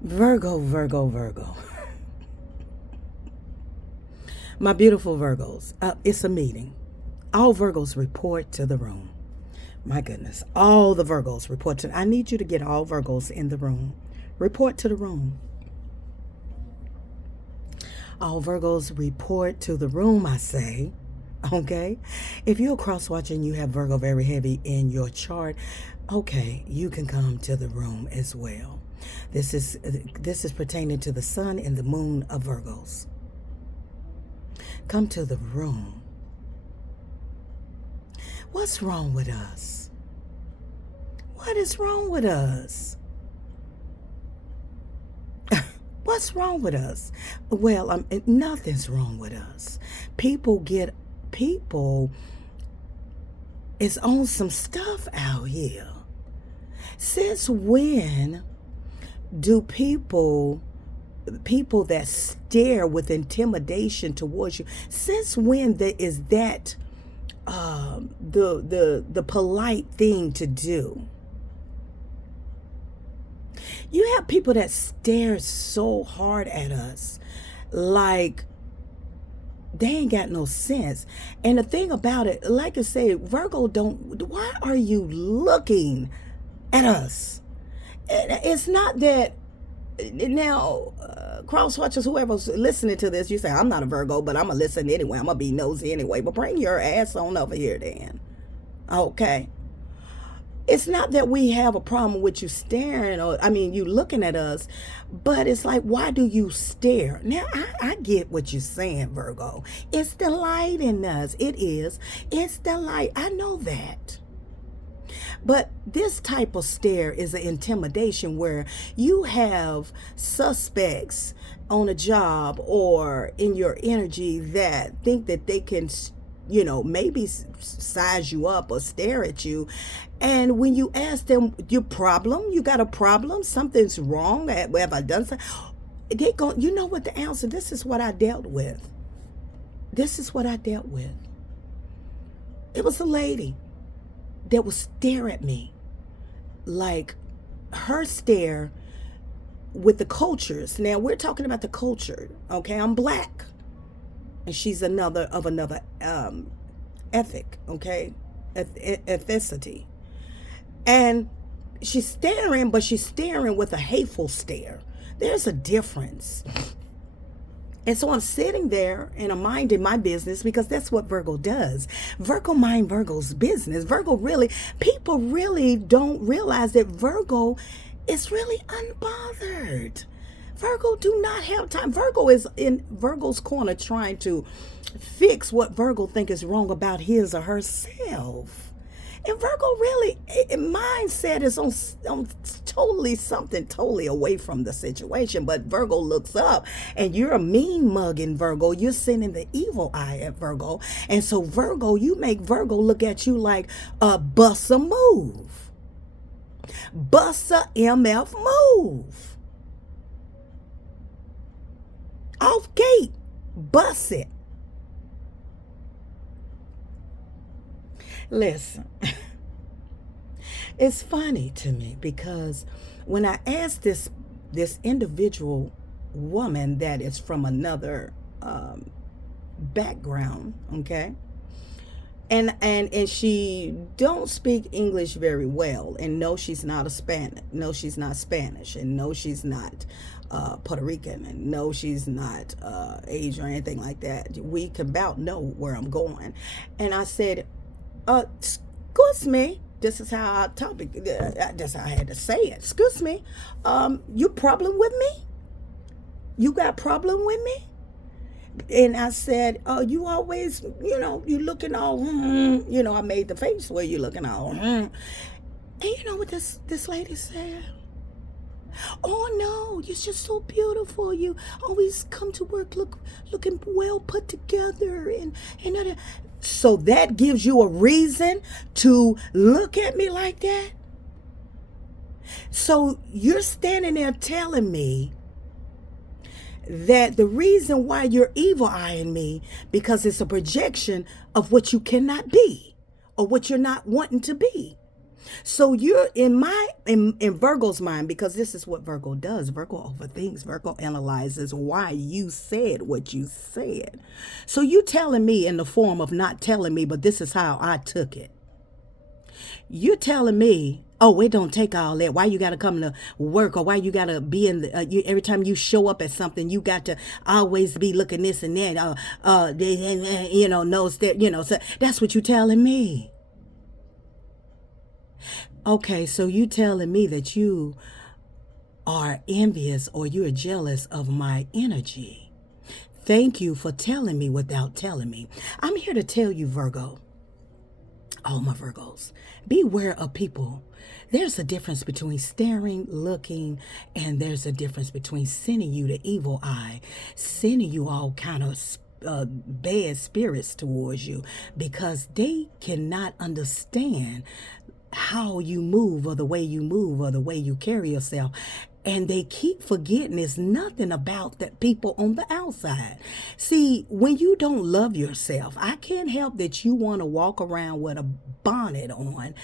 Virgo, Virgo, Virgo. My beautiful Virgos, it's a meeting. All Virgos report to the room. My goodness, all the Virgos report to. I need you to get all Virgos in the room. Report to the room. All Virgos report to the room, I say. Okay? If you're cross watching, you have Virgo very heavy in your chart, okay, you can come to the room as well. This is pertaining to the sun and the moon of Virgos. Come to the room. What's wrong with us? What is wrong with us? What's wrong with us? Well, nothing's wrong with us. People is on some stuff out here. Since when do people that stare with intimidation towards you, since when is that the polite thing to do? You have people that stare so hard at us like they ain't got no sense. And the thing about it, like I say, Virgo why are you looking at us? It's not that now, cross watchers, whoever's listening to this, you say, I'm not a Virgo, but I'm going to listen anyway. I'm going to be nosy anyway. But bring your ass on over here then. Okay. It's not that we have a problem with you staring you looking at us, but it's like, why do you stare? Now, I get what you're saying, Virgo. It's the light in us. It is. It's the light. I know that. But this type of stare is an intimidation where you have suspects on a job or in your energy that think that they can, maybe size you up or stare at you. And when you ask them your problem, you got a problem, something's wrong, have I done something? They go, you know what the answer, this is what I dealt with. This is what I dealt with. It was a lady that would stare at me like her stare with the cultures. Now we're talking about the culture, okay? I'm black, and she's another ethic, okay, ethnicity, and she's staring, but she's staring with a hateful stare. There's a difference. And so I'm sitting there and I'm minding my business because that's what Virgo does. Virgo mind Virgo's business. People really don't realize that Virgo is really unbothered. Virgo do not have time. Virgo is in Virgo's corner trying to fix what Virgo think is wrong about his or herself. And Virgo really, mindset is on totally something totally away from the situation. But Virgo looks up and you're a mean mugging Virgo. You're sending the evil eye at Virgo. And so Virgo, you make Virgo look at you like a bust a move. Bust a MF move. Off gate. Bust it. Listen, it's funny to me because when I asked this individual woman that is from another background, okay, and she don't speak English very well, and no, she's not a Spanish, no, she's not Spanish, and no, she's not Puerto Rican, and no, she's not Asian or anything like that. We can about know where I'm going. And I said, excuse me, this is how I topic, that's how I had to say it. Excuse me, you problem with me? You got problem with me? And I said, you always, you looking all, I made the face where you looking all, And you know what this lady said? Oh no, you're just so beautiful. You always come to work looking well put together and so that gives you a reason to look at me like that? So you're standing there telling me that the reason why you're evil eyeing me because it's a projection of what you cannot be or what you're not wanting to be. So you're in Virgo's mind, because this is what Virgo does. Virgo overthinks. Virgo analyzes why you said what you said. So you telling me in the form of not telling me, but this is how I took it. You're telling me, oh, it don't take all that. Why you got to come to work, or why you got to be in the, every time you show up at something, you got to always be looking this and that, knows that, so that's what you telling me. Okay, so you telling me that you are envious or you're jealous of my energy. Thank you for telling me without telling me. I'm here to tell you, Virgo, all my Virgos, beware of people. There's a difference between staring, looking, and there's a difference between sending you the evil eye, sending you all kind of bad spirits towards you, because they cannot understand how you move, or the way you move, or the way you carry yourself. And they keep forgetting it's nothing about the people on the outside. See, when you don't love yourself, I can't help that you want to walk around with a bonnet on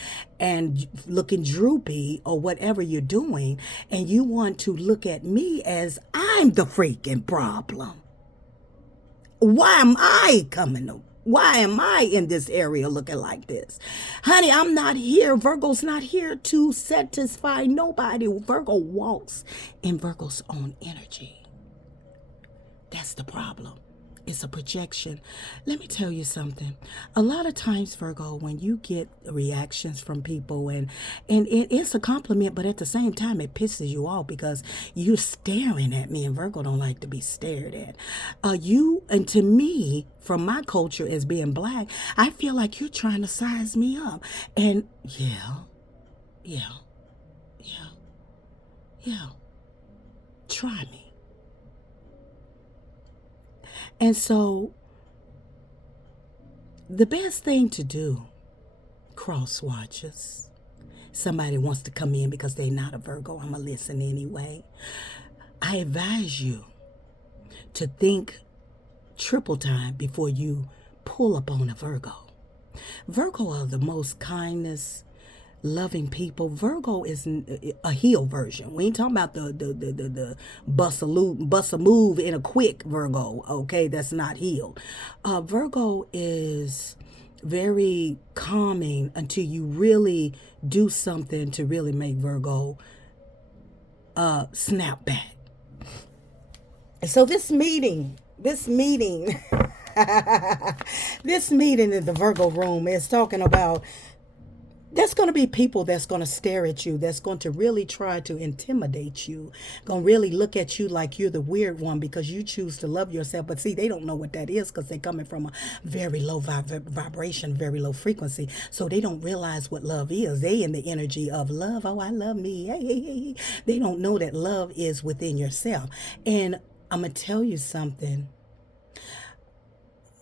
and looking droopy or whatever you're doing, and you want to look at me as I'm the freaking problem. Why am I coming to? Why am I in this area looking like this? Honey, I'm not here. Virgo's not here to satisfy nobody. Virgo walks in Virgo's own energy. That's the problem. It's a projection. Let me tell you something. A lot of times, Virgo, when you get reactions from people, and it's a compliment, but at the same time, it pisses you off because you're staring at me, and Virgo don't like to be stared at. And to me, from my culture as being black, I feel like you're trying to size me up. And yeah. Try me. And so the best thing to do, cross watchers, somebody wants to come in because they're not a Virgo, I'm going to listen anyway. I advise you to think triple time before you pull up on a Virgo. Virgo are the most kindness, loving people. Virgo is a healed version. We ain't talking about the bust a move in a quick Virgo, okay? That's not healed. Virgo is very calming until you really do something to really make Virgo snap back. And so this meeting this meeting in the Virgo room is talking about, there's going to be people that's going to stare at you, that's going to really try to intimidate you, going to really look at you like you're the weird one because you choose to love yourself. But see, they don't know what that is because they're coming from a very low vibration, very low frequency. So they don't realize what love is. They in the energy of love. Oh, I love me. Hey. They don't know that love is within yourself. And I'm going to tell you something.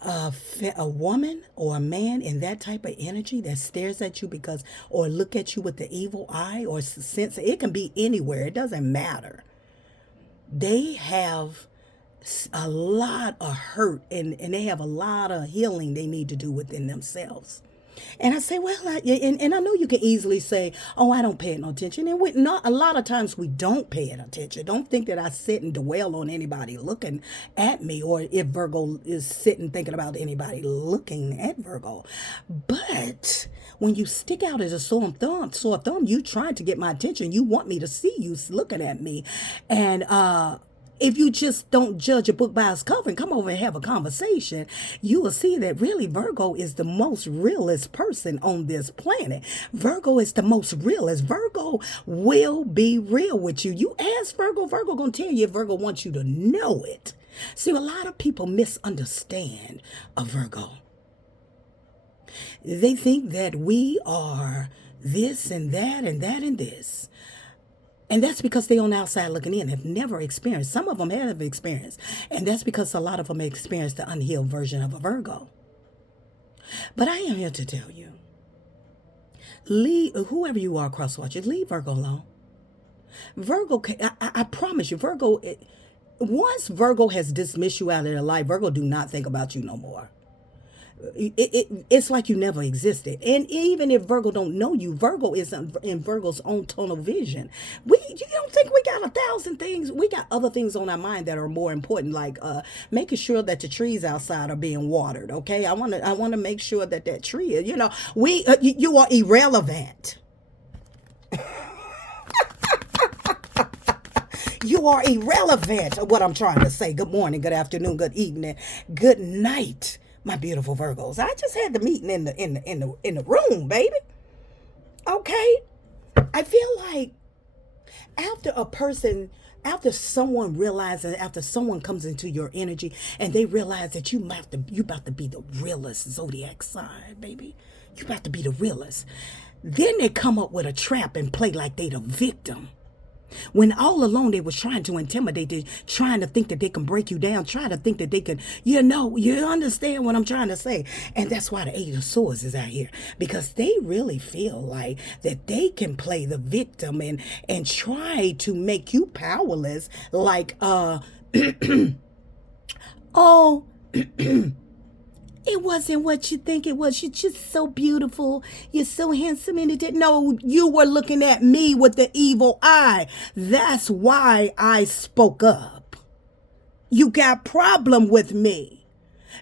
A woman or a man in that type of energy that stares at you because, or look at you with the evil eye, or sense, it can be anywhere, it doesn't matter. They have a lot of hurt, and they have a lot of healing they need to do within themselves. And I say, well, and I know you can easily say, oh, I don't pay no attention. And a lot of times we don't pay attention. Don't think that I sit and dwell on anybody looking at me, or if Virgo is sitting thinking about anybody looking at Virgo. But when you stick out as a sore thumb, you trying to get my attention. You want me to see you looking at me. And if you just don't judge a book by its cover and come over and have a conversation, you will see that really Virgo is the most realist person on this planet. Virgo is the most realist. Virgo will be real with you. You ask Virgo, Virgo gonna tell you if Virgo wants you to know it. See, a lot of people misunderstand a Virgo. They think that we are this and that and that and this. And that's because they on the outside looking in, have never experienced. Some of them have experienced. And that's because a lot of them experienced the unhealed version of a Virgo. But I am here to tell you, whoever you are, cross watchers, leave Virgo alone. Virgo, I promise you, Virgo, once Virgo has dismissed you out of their life, Virgo do not think about you no more. It's like you never existed. And even if Virgo don't know you, Virgo is in Virgo's own tunnel vision. You don't think we got 1,000 things? We got other things on our mind that are more important, like making sure that the trees outside are being watered. Okay, I want to make sure that that tree, you are irrelevant. You are irrelevant. What I'm trying to say. Good morning, good afternoon, good evening, good night, my beautiful Virgos. I just had the meeting in the room, baby. Okay. I feel like after someone realizes, after someone comes into your energy and they realize that you about to be the realest zodiac sign, baby. You about to be the realest. Then they come up with a trap and play like they the victim. When all along they was trying to intimidate you, trying to think that they can break you down, trying to think that they can, you understand what I'm trying to say. And that's why the Eight of Swords is out here, because they really feel like that they can play the victim and try to make you powerless. Like, oh, it wasn't what you think it was. You're just so beautiful. You're so handsome. And it didn't. No, you were looking at me with the evil eye. That's why I spoke up. You got problem with me.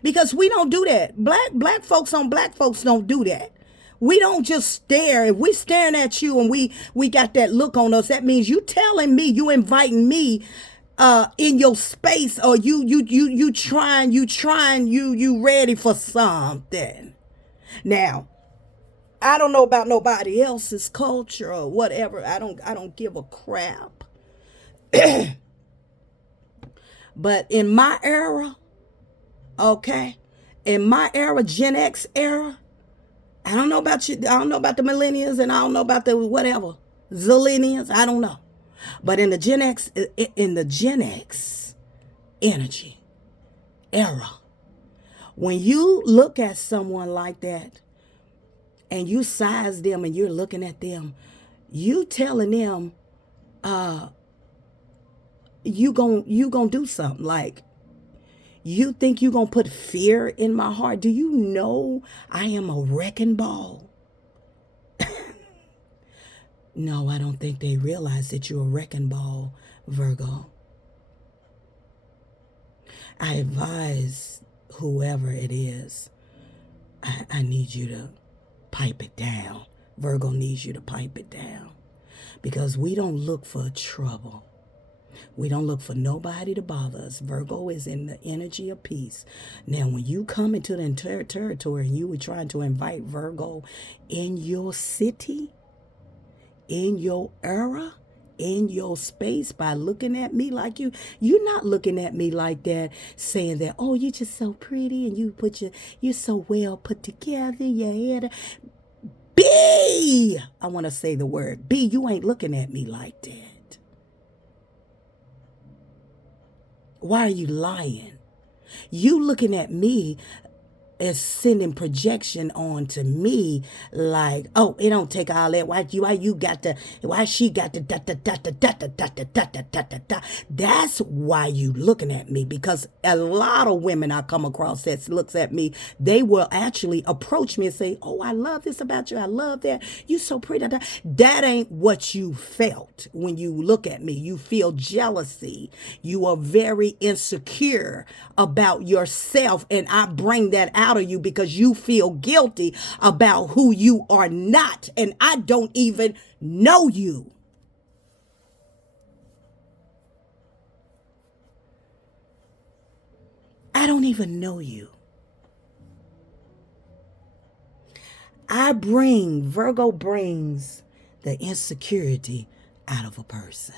Because we don't do that. Black folks on black folks don't do that. We don't just stare. If we staring at you and we got that look on us, that means you telling me, you inviting me in your space, or you ready for something. Now, I don't know about nobody else's culture or whatever. I don't give a crap. But in my era, okay, in my era, Gen X era, I don't know about you. I don't know about the millennials, and I don't know about the whatever zillennials. I don't know. But in the Gen X energy era, when you look at someone like that and you size them and you're looking at them, you telling them you gonna do something. Like, you think you gonna put fear in my heart? Do you know I am a wrecking ball? No, I don't think they realize that you're a wrecking ball, Virgo. I advise whoever it is, I need you to pipe it down. Virgo needs you to pipe it down. Because we don't look for trouble. We don't look for nobody to bother us. Virgo is in the energy of peace. Now, when you come into the entire territory and you were trying to invite Virgo in your city, in your era, in your space, by looking at me like you're not looking at me like that, saying that, oh, you're just so pretty and you're so well put together, your head. B, I want to say the word B, you ain't looking at me like that. Why are you lying? You looking at me is sending projection on to me like, oh, it don't take all that. Why she got the da. That's why you looking at me, because a lot of women I come across that looks at me, they will actually approach me and say, oh, I love this about you. I love that. You so pretty. That ain't what you felt when you look at me. You feel jealousy. You are very insecure about yourself, and I bring that out of you because you feel guilty about who you are not, and I don't even know you. I don't even know you. Virgo brings the insecurity out of a person.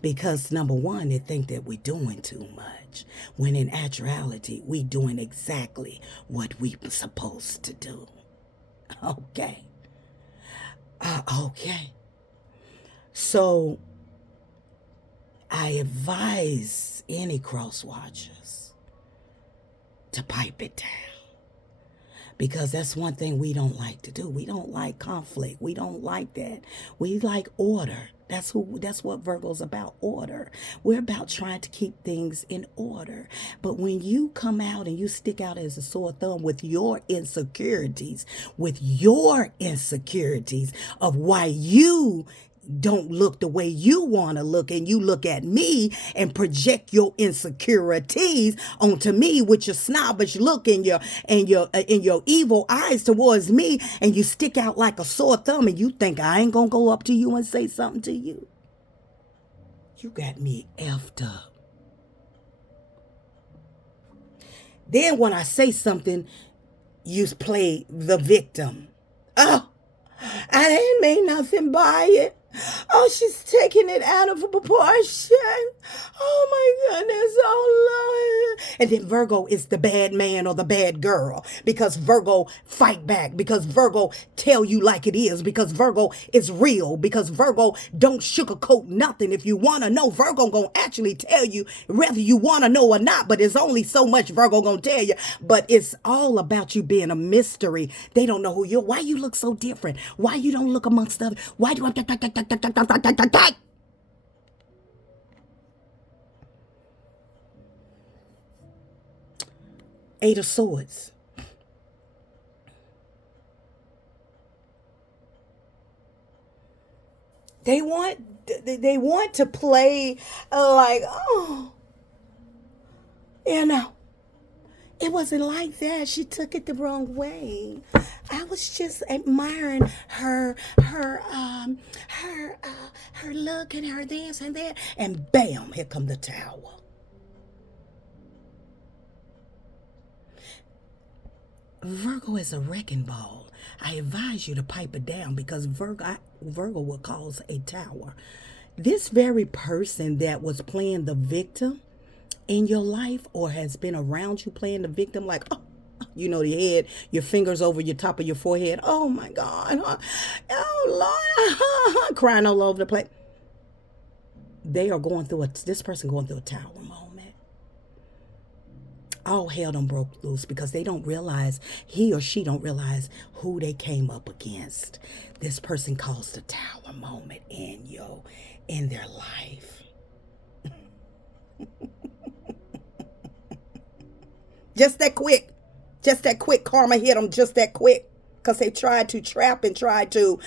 Because number one, they think that we're doing too much, when in actuality, we doing exactly what we were supposed to do. Okay. Okay. So I advise any cross watchers to pipe it down. because that's one thing we don't like to do. We don't like conflict. We don't like that. We like order. That's what Virgo's about, order. We're about trying to keep things in order. But when you come out and you stick out as a sore thumb with your insecurities of why you don't look the way you want to look, and you look at me and project your insecurities onto me with your snobbish look and your evil eyes towards me, and you stick out like a sore thumb, and you think I ain't gonna go up to you and say something to you. You got me effed up. Then when I say something, you play the victim. Oh, I didn't mean nothing by it. Oh, she's taking it out of proportion. Oh my goodness, oh Lord. And then Virgo is the bad man or the bad girl, because Virgo fight back, because Virgo tell you like it is, because Virgo is real, because Virgo don't sugarcoat nothing. If you want to know, Virgo gonna actually tell you whether you want to know or not, but it's only so much Virgo gonna tell you. But it's all about you being a mystery. They don't know who you're. Why you look so different? Why you don't look amongst others? Why do I... Eight of Swords. They want to play like, oh, you know, it wasn't like that. She took it the wrong way. I was just admiring her look and her this and that, and bam, here come the Tower. Virgo is a wrecking ball. I advise you to pipe it down, because Virgo will cause a tower. This very person that was playing the victim in your life, or has been around you playing the victim, like, oh, you know, the head, your fingers over your top of your forehead. Oh my God. Oh Lord. Crying all over the place. They are going through this person going through a tower moment. All hell done broke loose, because they don't realize, he or she don't realize who they came up against. This person caused a tower moment in their life. Just that quick. Karma hit them just that quick, because they tried to trap and tried to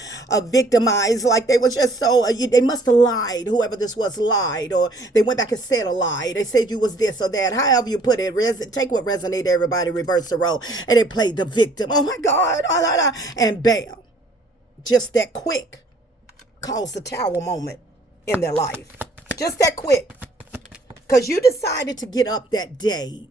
victimize, like they was just so, they must have lied. Whoever this was lied, or they went back and said a lie. They said you was this or that. However you put it, take what resonated, everybody, reverse the role. And they played the victim. Oh my God. And bam. Just that quick caused the tower moment in their life. Just that quick. Because you decided to get up that day.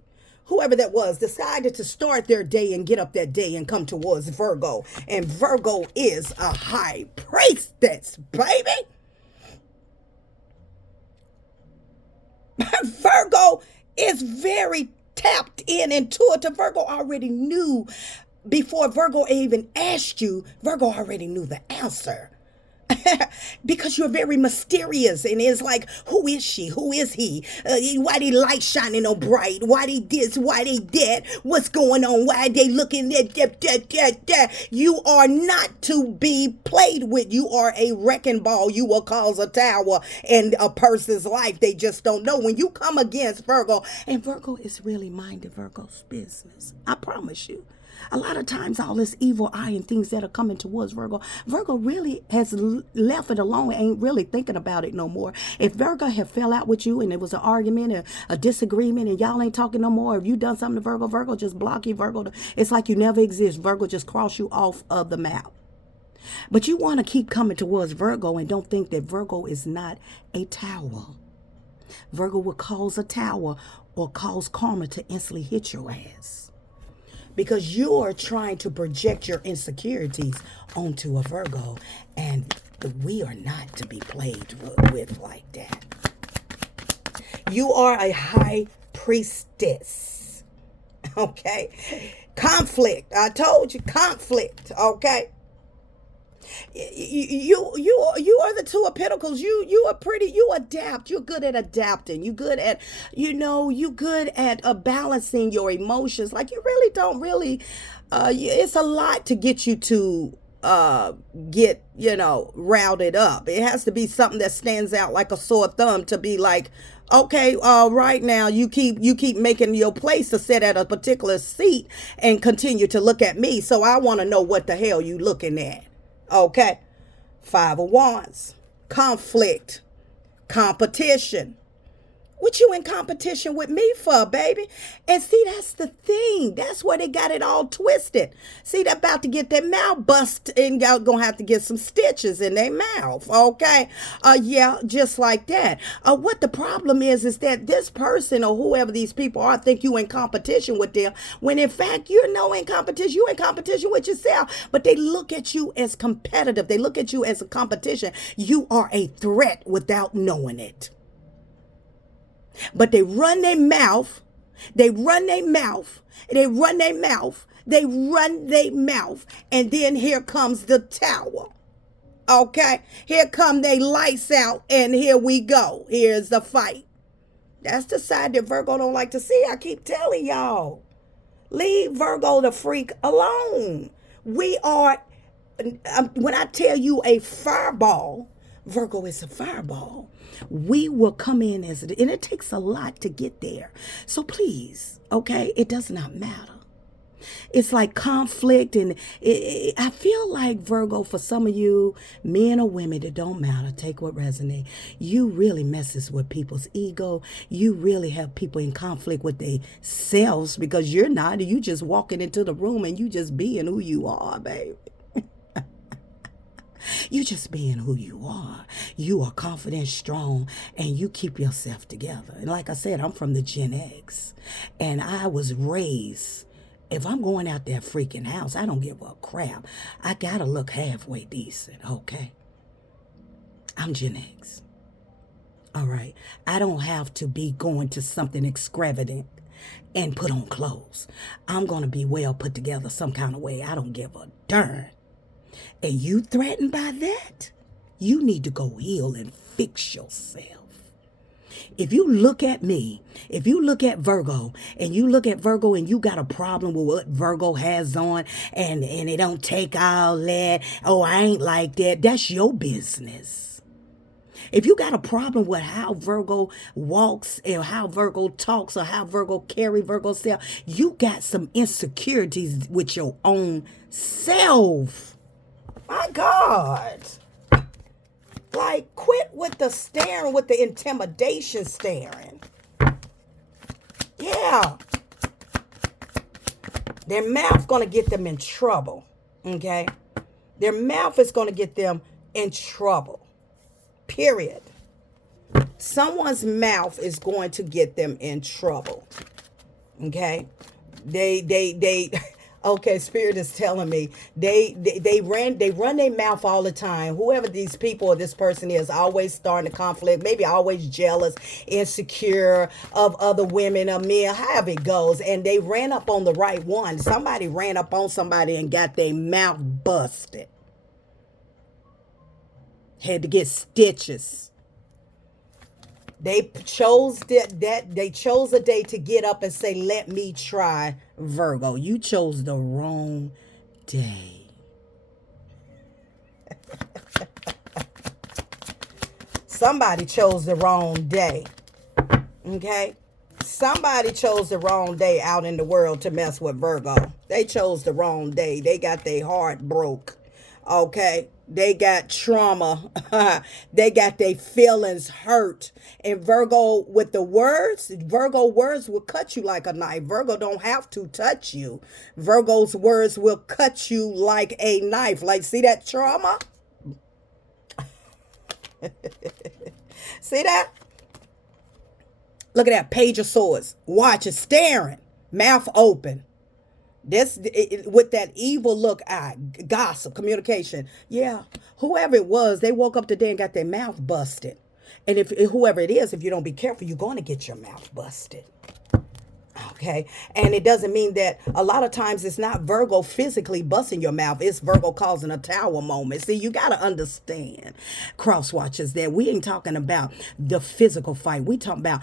Whoever that was decided to start their day and get up that day and come towards Virgo. And Virgo is a high priestess, baby. Virgo is very tapped in, intuitive. Virgo already knew before Virgo even asked you. Virgo already knew the answer. Because you're very mysterious, and it's like, who is she? Who is he? Why they light shining so bright? Why they this? Why they that? What's going on? Why they looking at that? You are not to be played with. You are a wrecking ball. You will cause a tower in a person's life. They just don't know. When you come against Virgo, and Virgo is really minding Virgo's business, I promise you. A lot of times, all this evil eye and things that are coming towards Virgo really has left it alone, ain't really thinking about it no more. If Virgo had fell out with you and it was an argument or a disagreement and y'all ain't talking no more, if you done something to Virgo just block you. It's like you never exist. Virgo just cross you off of the map. But you want to keep coming towards Virgo and don't think that Virgo is not a tower. Virgo will cause a tower or cause karma to instantly hit your ass. Because you are trying to project your insecurities onto a Virgo, and we are not to be played with like that. You are a high priestess, okay? Conflict. I told you, conflict, okay? You are the two of pentacles. You are pretty. You adapt. You're good at adapting. You good at, you good at balancing your emotions. Like, you really don't really. It's a lot to get you to get, routed up. It has to be something that stands out like a sore thumb to be like, okay, right now you keep making your place to sit at a particular seat and continue to look at me. So I want to know what the hell you looking at. Okay. Five of Wands. Conflict. Competition. What you in competition with me for, baby? And see, that's the thing. That's where they got it all twisted. See, they're about to get their mouth busted and y'all gonna have to get some stitches in their mouth, okay? Yeah, just like that. What the problem is that this person or whoever these people are think you in competition with them, when in fact you're no in competition. You in competition with yourself, but they look at you as competitive. They look at you as a competition. You are a threat without knowing it. But they run their mouth, they run their mouth, they run their mouth, they run their mouth, and then here comes the tower. Okay, here come they lights out, and here we go. Here's the fight. That's the side that Virgo don't like to see. I keep telling y'all, leave Virgo the freak alone. We are, when I tell you a fireball, Virgo is a fireball. We will come in and it takes a lot to get there. So please, okay, it does not matter. It's like conflict, and I feel like, Virgo, for some of you, men or women, it don't matter. Take what resonates. You really messes with people's ego. You really have people in conflict with themselves, because you're not. You just walking into the room and you just being who you are, baby. You just being who you are. You are confident, strong, and you keep yourself together. And like I said, I'm from the Gen X, and I was raised, if I'm going out that freaking house, I don't give a crap. I gotta look halfway decent, okay? I'm Gen X. All right. I don't have to be going to something extravagant and put on clothes. I'm gonna be well put together some kind of way. I don't give a darn. And you threatened by that, you need to go heal and fix yourself. If you look at me, if you look at Virgo, and you look at Virgo and you got a problem with what Virgo has on, and it don't take all that, oh, I ain't like that, that's your business. If you got a problem with how Virgo walks, or how Virgo talks, or how Virgo carry Virgo self, you got some insecurities with your own self. My God. Like, quit with the staring, with the intimidation staring. Yeah. Their mouth gonna get them in trouble. Okay? Their mouth is gonna get them in trouble. Period. Someone's mouth is going to get them in trouble. Okay? They okay, Spirit is telling me they run their mouth all the time. Whoever these people or this person is, always starting a conflict, maybe always jealous, insecure of other women or men, however it goes. And they ran up on the right one. Somebody ran up on somebody and got their mouth busted. Had to get stitches. They chose they chose a day to get up and say, let me try, Virgo. You chose the wrong day. Somebody chose the wrong day. Okay? Somebody chose the wrong day out in the world to mess with Virgo. They chose the wrong day. They got their heart broke. Okay? They got trauma. They got their feelings hurt. And Virgo, with the words, Virgo words will cut you like a knife. Virgo don't have to touch you. Virgo's words will cut you like a knife. Like, see that trauma? See that? Look at that Page of Swords. Watch it, staring, mouth open. This with that evil look eye, gossip, communication. Yeah, whoever it was, they woke up today and got their mouth busted. And if whoever it is, if you don't be careful, you're going to get your mouth busted. Okay. And it doesn't mean that a lot of times it's not Virgo physically busting your mouth. It's Virgo causing a tower moment. See, you got to understand, cross watchers, that we ain't talking about the physical fight. We talking about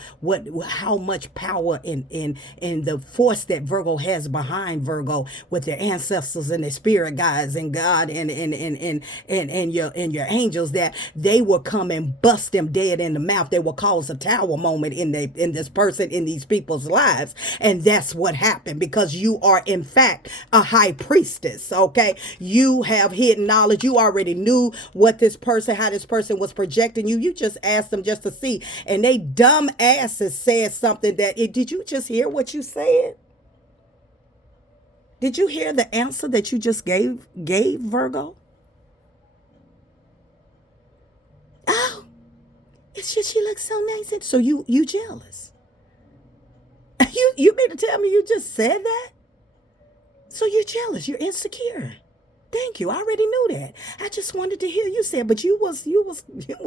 how much power in the force that Virgo has behind Virgo with their ancestors and their spirit guides and God and your angels, that they will come and bust them dead in the mouth. They will cause a tower moment in this person, in these people's lives. And that's what happened, because you are in fact a high priestess. Okay, you have hidden knowledge. You already knew how this person was projecting you. You just asked them just to see, and they dumb asses said something did you just hear what you said? Did you hear the answer that you just gave Virgo? Oh, it's just she looks so nice. And so you jealous. You mean to tell me you just said that? So you're jealous. You're insecure. Thank you. I already knew that. I just wanted to hear you say it, but you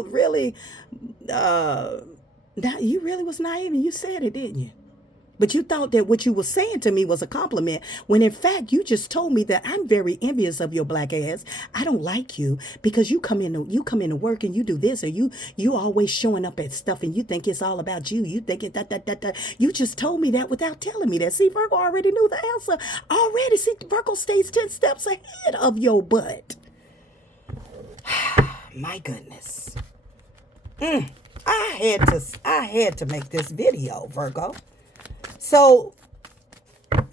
really, you really was naive, and you said it, didn't you? But you thought that what you were saying to me was a compliment, when in fact you just told me that I'm very envious of your black ass. I don't like you because you come into work and you do this, or you always showing up at stuff and you think it's all about you. You think it that. You just told me that without telling me that. See, Virgo already knew the answer already. See, Virgo stays 10 steps ahead of your butt. My goodness. I had to make this video, Virgo. So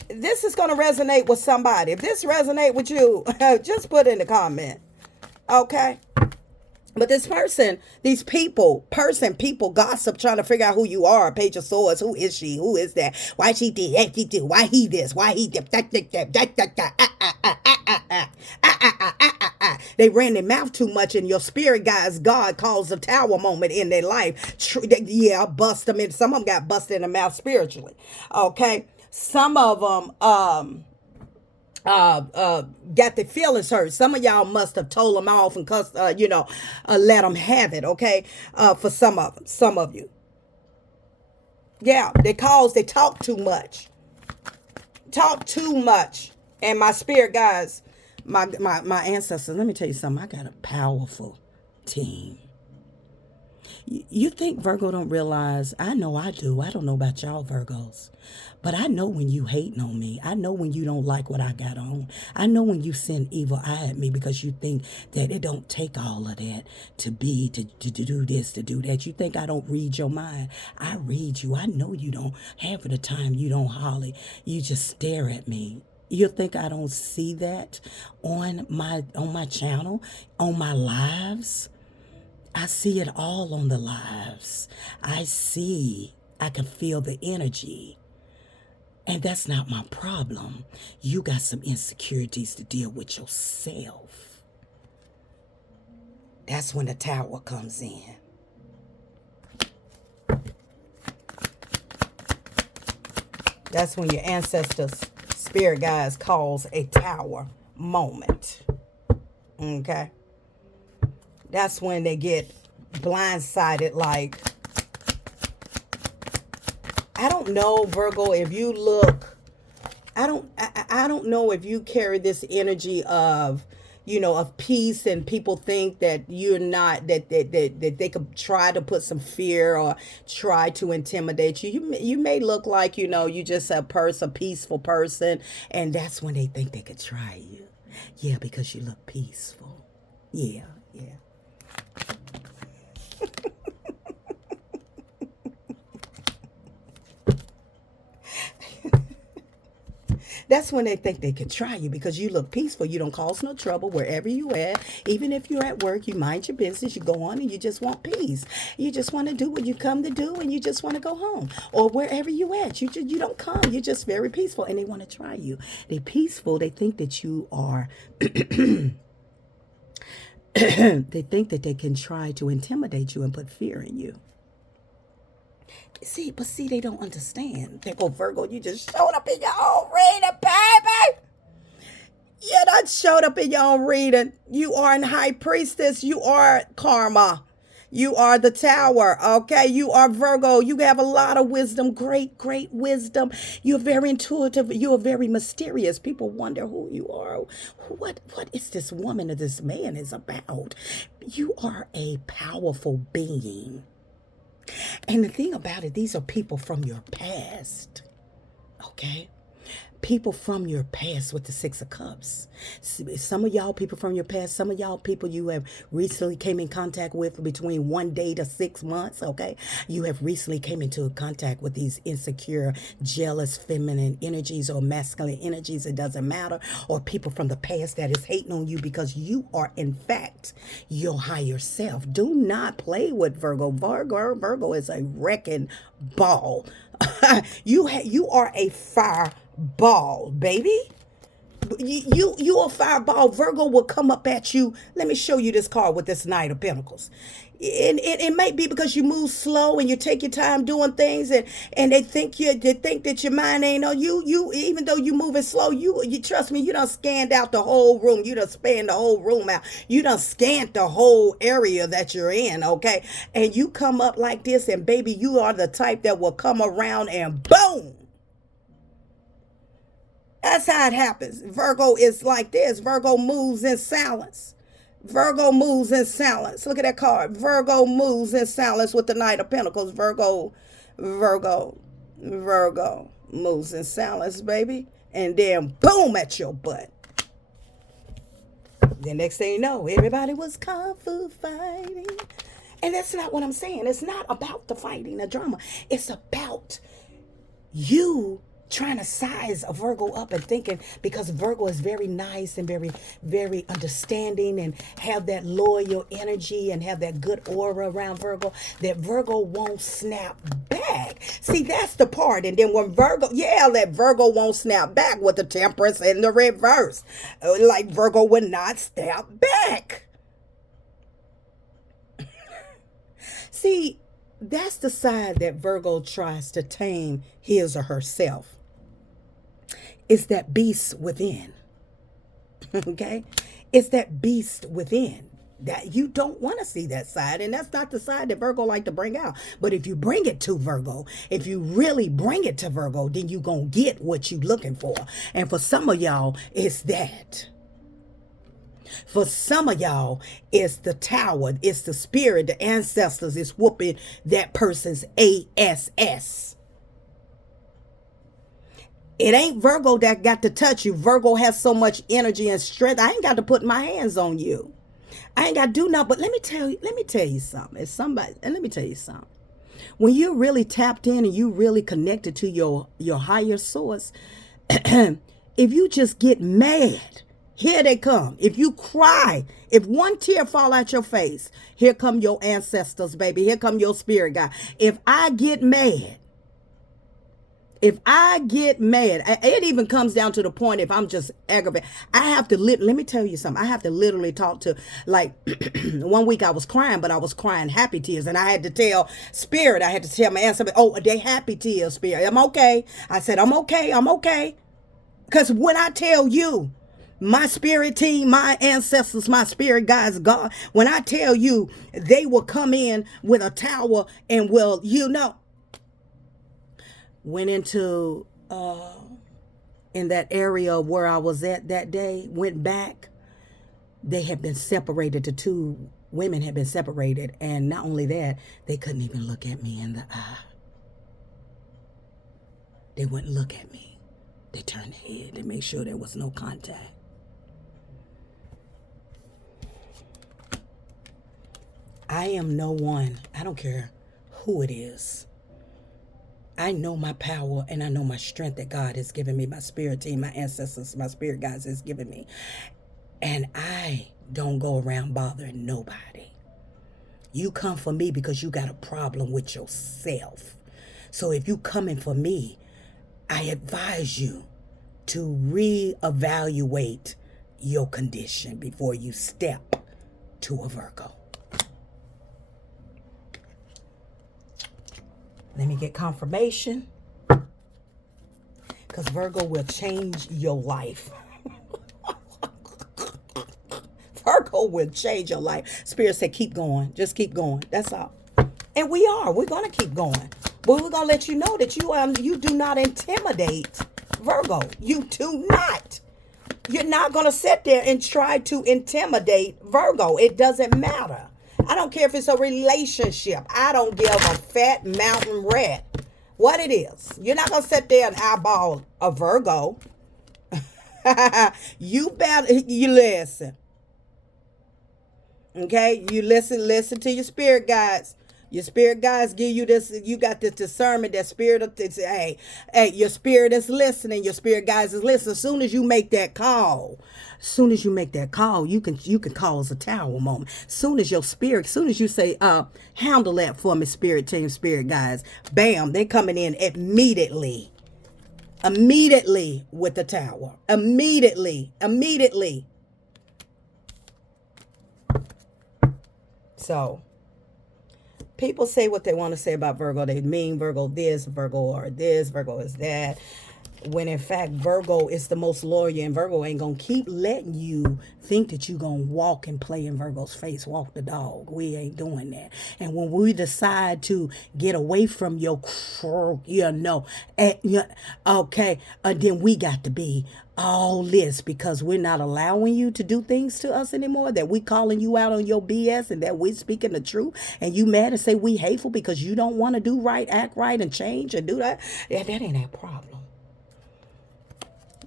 this is going to resonate with somebody. If this resonate with you, just put in the comment. Okay. But these people gossip, trying to figure out who you are. Page of Swords. Who is she? Who is that? Why she did? Why he this? Why he did? They ran their mouth too much, and your spirit guys, God calls a tower moment in their life. Bust them in. Some of them got busted in the mouth spiritually. Okay. Some of them, got their feelings hurt. Some of y'all must have told them off and let them have it. Okay. For some of you. Yeah. They talk too much. And my spirit guys, my ancestors, let me tell you something. I got a powerful team. You think Virgo don't realize? I know I do. I don't know about y'all Virgos, but I know when you hating on me. I know when you don't like what I got on. I know when you send evil eye at me because you think that it don't take all of that to do this, to do that. You think I don't read your mind. I read you. I know you don't. Half of the time you don't holler. You just stare at me. You think I don't see that on my channel, on my lives? I see it all on the lives. I can feel the energy. And that's not my problem. You got some insecurities to deal with yourself. That's when the tower comes in. That's when your ancestors, spirit guides, calls a tower moment. Okay? That's when they get blindsided. Like, I don't know, Virgo, if you look, I don't know if you carry this energy of, of peace, and people think that you're not, that they could try to put some fear or try to intimidate you. You may look like, you just a peaceful person, and that's when they think they could try you. Yeah, because you look peaceful. Yeah. That's when they think they can try you, because you look peaceful. You don't cause no trouble wherever you at. Even if you're at work, you mind your business. You go on and you just want peace. You just want to do what you come to do, and you just want to go home. Or wherever you at, you don't come. You're just very peaceful, and they want to try you. They're peaceful. They think that you are... they think that they can try to intimidate you and put fear in you. See, they don't understand. They go, Virgo, you just showed up in your own reading, baby. You done showed up in your own reading. You are a high priestess. You are karma. You are the tower, okay? You are Virgo. You have a lot of wisdom, great, great wisdom. You're very intuitive. You are very mysterious. People wonder who you are. What is this woman or this man is about? You are a powerful being. And the thing about it, these are people from your past, okay? People from your past with the Six of Cups. Some of y'all people from your past, some of y'all people you have recently came in contact with between 1 day to 6 months, okay? You have recently came into contact with these insecure, jealous, feminine energies or masculine energies, it doesn't matter, or people from the past that is hating on you because you are, in fact, your higher self. Do not play with Virgo. Virgo is a wrecking ball. You are a fireball, baby. You a fireball. Virgo will come up at you. Let me show you this card with this Knight of Pentacles. It might be because you move slow and you take your time doing things, and they think that your mind ain't on you. Even though you moving slow, you trust me. You done scanned out the whole room. You done spanned the whole room out. You done scanned the whole area that you're in. Okay, and you come up like this, and baby, you are the type that will come around and boom. That's how it happens. Virgo is like this. Virgo moves in silence. Virgo moves in silence. Look at that card. Virgo moves in silence with the Knight of Pentacles. Virgo moves in silence, baby. And then boom at your butt. The next thing you know, everybody was kung fu fighting. And that's not what I'm saying. It's not about the fighting, the drama. It's about you trying to size a Virgo up and thinking, because Virgo is very nice and very, very understanding and have that loyal energy and have that good aura around Virgo, that Virgo won't snap back. See, that's the part. And then when that Virgo won't snap back with the Temperance in the reverse. Like Virgo would not snap back. See, that's the side that Virgo tries to tame his or herself. It's that beast within. Okay? It's that beast within that you don't want to see that side. And that's not the side that Virgo like to bring out. But if you bring it to Virgo, if you really bring it to Virgo, then you going to get what you looking for. And for some of y'all, it's that. For some of y'all, it's the tower, it's the spirit, the ancestors is whooping that person's ass. It ain't Virgo that got to touch you. Virgo has so much energy and strength. I ain't got to put my hands on you. I ain't got to do nothing. But let me tell you something. Let me tell you something. When you're really tapped in and you really connected to your higher source, if you just get mad, here they come. If you cry, if one tear fall out your face, here come your ancestors, baby. Here come your spirit guide. If I get mad, it even comes down to the point if I'm just aggravated, I have to, let me tell you something. I have to literally talk to, like, 1 week I was crying, but I was crying happy tears. And I had to tell spirit, I had to tell my ancestors, oh, they happy tears, spirit. I'm okay. I said, I'm okay. Because when I tell you, my spirit team, my ancestors, my spirit guides, God, when I tell you, they will come in with a tower and will, went into in that area where I was at that day, went back. They had been separated. The two women had been separated. And not only that, they couldn't even look at me in the eye. They wouldn't look at me. They turned their head to make sure there was no contact. I am no one. I don't care who it is. I know my power and I know my strength that God has given me, my spirit team, my ancestors, my spirit guides has given me. And I don't go around bothering nobody. You come for me because you got a problem with yourself. So if you coming for me, I advise you to reevaluate your condition before you step to a Virgo. Let me get confirmation. Because Virgo will change your life. Virgo Virgo will change your life. Spirit said, keep going. Just keep going. That's all. And we are. We're going to keep going. But we're going to let you know that you do not intimidate Virgo. You do not. You're not going to sit there and try to intimidate Virgo. It doesn't matter. I don't care if it's a relationship. I don't give a fat mountain rat what it is. You're not going to sit there and eyeball a Virgo. You listen. Okay? You listen to your spirit guides. Your spirit guides give you this. You got this discernment. That spirit of hey, your spirit is listening. Your spirit guides is listening. As soon as you make that call, you can cause a tower moment. Soon as your spirit, soon as you say, handle that for me, spirit team, spirit guides, bam, they coming in immediately with the tower. Immediately. So. People say what they want to say about Virgo. They mean Virgo this, Virgo or this, Virgo is that. When in fact, Virgo is the most loyal, and Virgo ain't going to keep letting you think that you're going to walk and play in Virgo's face, walk the dog. We ain't doing that. And when we decide to get away from your, then we got to be all this because we're not allowing you to do things to us anymore, that we calling you out on your BS and that we're speaking the truth, and you mad and say we hateful because you don't want to do right, act right, and change and do that. Yeah, that ain't that problem.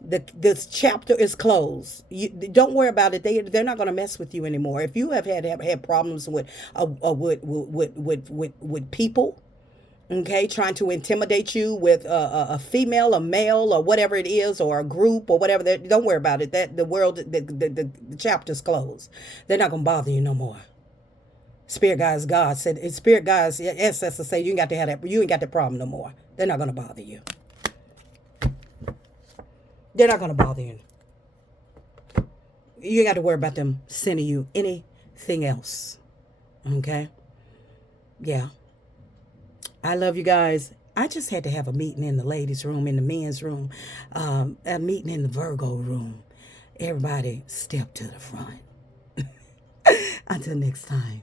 This chapter is closed. You don't worry about it. They're not going to mess with you anymore. If you have had problems with people, okay, trying to intimidate you with a female, a male, or whatever it is, or a group, or whatever, don't worry about it. That the chapter's closed. They're not going to bother you no more. Spirit guides, God said, Spirit guides, ancestors say you ain't got to have that. You ain't got that problem no more. They're not going to bother you. They're not going to bother you. You ain't got to worry about them sending you anything else. Okay? Yeah. I love you guys. I just had to have a meeting in the ladies' room, in the men's room, a meeting in the Virgo room. Everybody step to the front. Until next time.